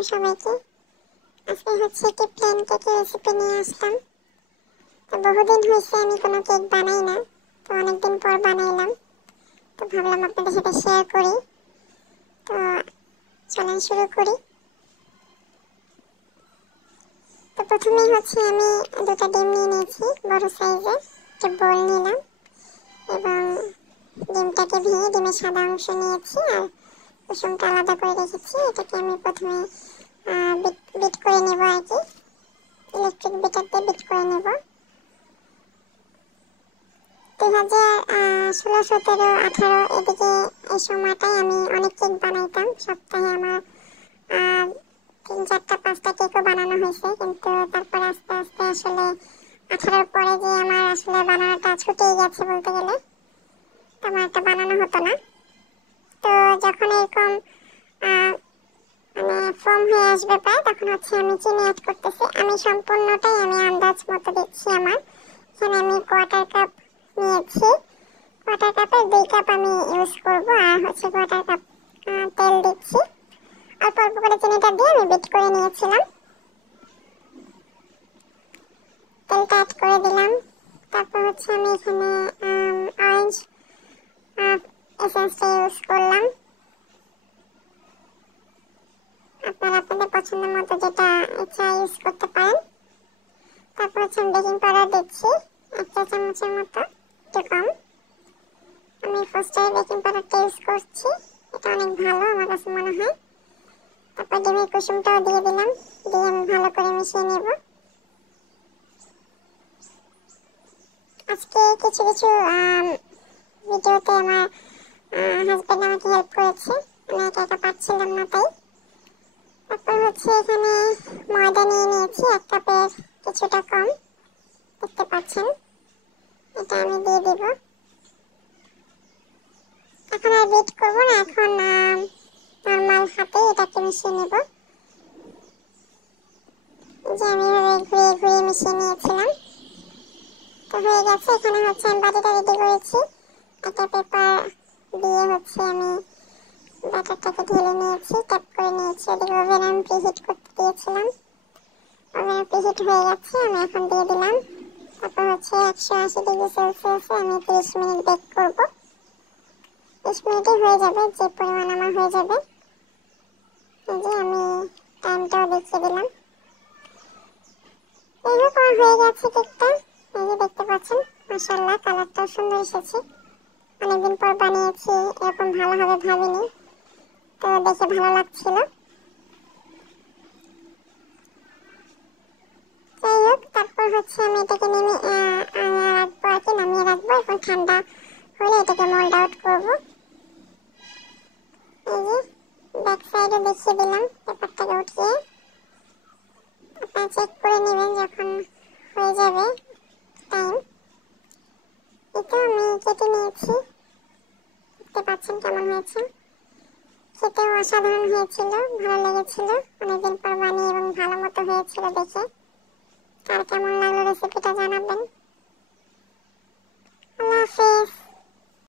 আলাইকুম সবাইকে। আজকে হচ্ছে একটি প্লেন কেকের রেসিপি নিয়ে আসলাম। তো বহুদিন হয়েছে আমি কোনো কেক বানাই না, তো অনেকদিন পর বানাইলাম, তো ভাবলাম আপনাদের সাথে শেয়ার করি। তো চলেন শুরু করি। তো প্রথমেই হচ্ছে আমি দুটো ডিম নিয়ে নিয়েছি, বড় সাইজের একটা বোল নিলাম এবং ডিমটাকে ভেঙে ডিমের সাদা অংশ নিয়েছি আর কুসুমটা আলাদা করে রেখেছি। এটাকে আমি প্রথমে বিট করে নেব আর কি, ইলেকট্রিক বিটার দিয়ে বিট করে নেব। 2016, 17, 18 এদিকে এই সময়টায় আমি অনেক কেক বানাইতাম। সপ্তাহে আমার 3, 4, 5টা কেকও বানানো হয়েছে, কিন্তু তারপরে আস্তে আস্তে আসলে 18-র পরে যে আমার আসলে বানানোটা ছুটেই গেছে বলতে গেলে, তেমন একটা বানানো হতো না। তো যখন এরকম মানে ফর্ম হয়ে আসবে প্রায়, তখন হচ্ছে আমি চিনি অ্যাড করতেছি। আমি সম্পূর্ণটাই আমি আন্দাজ মতো দিচ্ছি। আমার এখানে আমি কোয়ার্টার কাপ নিয়েছি, কোয়ার্টার কাপের 2 কাপ আমি ইউজ করব, আর হচ্ছে কোয়ার্টার কাপ তেল দিচ্ছি। অল্প অল্প করে চিনিটা দিয়ে আমি বিট করে নিয়েছিলাম। তেলটা অ্যাড করে দিলাম। তারপর হচ্ছে আমি এখানে অরেঞ্জ এসেন্সটা ইউজ করলাম। আপনারা আপনাদের পছন্দ মতো যেটা ইচ্ছা ইউজ করতে পারেন। তারপর হচ্ছে আমি বেকিং পাউডার দিচ্ছি 1 চা চামচের মতো, একটু কম। আমি ফার্স্টে বেকিং পাউডারটা ইউজ করছি, এটা অনেক ভালো আমার কাছে মনে হয়। তারপর ডিমের কুসুমটাও দিয়ে দিলাম, দিয়ে আমি ভালো করে মিশিয়ে নেব। আজকে কিছু কিছু ভিডিওতে আমার হাজব্যান্ড আমাকে হেল্প করেছে, আমি একা একা পারছিলাম না তাই। তারপর হচ্ছে এখানে ময়দা নিয়ে নিয়েছি 1 কাপের কিছুটা কম, দেখতে পাচ্ছেন। এটা আমি দিয়ে দিব। এখন আর বিট করবো না, এখন নর্মাল হাতে এটাকে মিশিয়ে নেব। যে আমি এভাবে ঘুরিয়ে ঘুরিয়ে মিশিয়ে নিয়েছিলাম, তো হয়ে গেছে। এখানে হচ্ছে আমি বাটিটা রেডি করেছি, একটা পেপার দিয়ে হচ্ছে আমি ব্যাটারটাকে ঢেলে নিয়েছি, ট্যাপ করে নিয়েছি। ওদিকে ওভেন আমি প্রিহিট করতে দিয়েছিলাম, ওভেন প্রিহিট হয়ে গেছে। আমি এখন দিয়ে দিলাম। তারপর হচ্ছে 180 ডিগ্রি সেলসিয়াসে আমি 30 মিনিট বেক করব। 30 মিনিটে হয়ে যাবে, যে পরিমাণ আমার হয়ে যাবে। এই যে আমি টাইমটাও দেখিয়ে দিলাম। এই হোক, আমার হয়ে গেছে কেকটা। এই যে দেখতে পাচ্ছেন, মাশাআল্লাহ কালারটাও সুন্দর এসেছে। অনেকদিন পর বানিয়েছি, এরকম ভালো হবে ভাবিনি, তো দেখে ভালো লাগছিল। যাই হোক, তারপর হচ্ছে আমি এটাকে রাখবো আর কি, নামিয়ে রাখবো। এখন ঠান্ডা হলে এটাকে মোল্ড আউট করবো। এই যে ব্যাক সাইডে দেখিয়ে দিলাম পেপারটাকে উঠিয়ে। আপনারা চেক করে নেবেন যখন হয়ে যাবে টাইম। এটা আমি কেটে নিয়েছি, দেখতে পাচ্ছেন কেমন হয়েছে। খেতেও অসাধারণ হয়েছিল, ভালো লেগেছিল। অনেকদিন পর বানিয়ে এবং ভালো মতো হয়েছিল দেখে। আর কেমন লাগলো রেসিপিটা জানাবেন। আল্লাহ হাফেজ।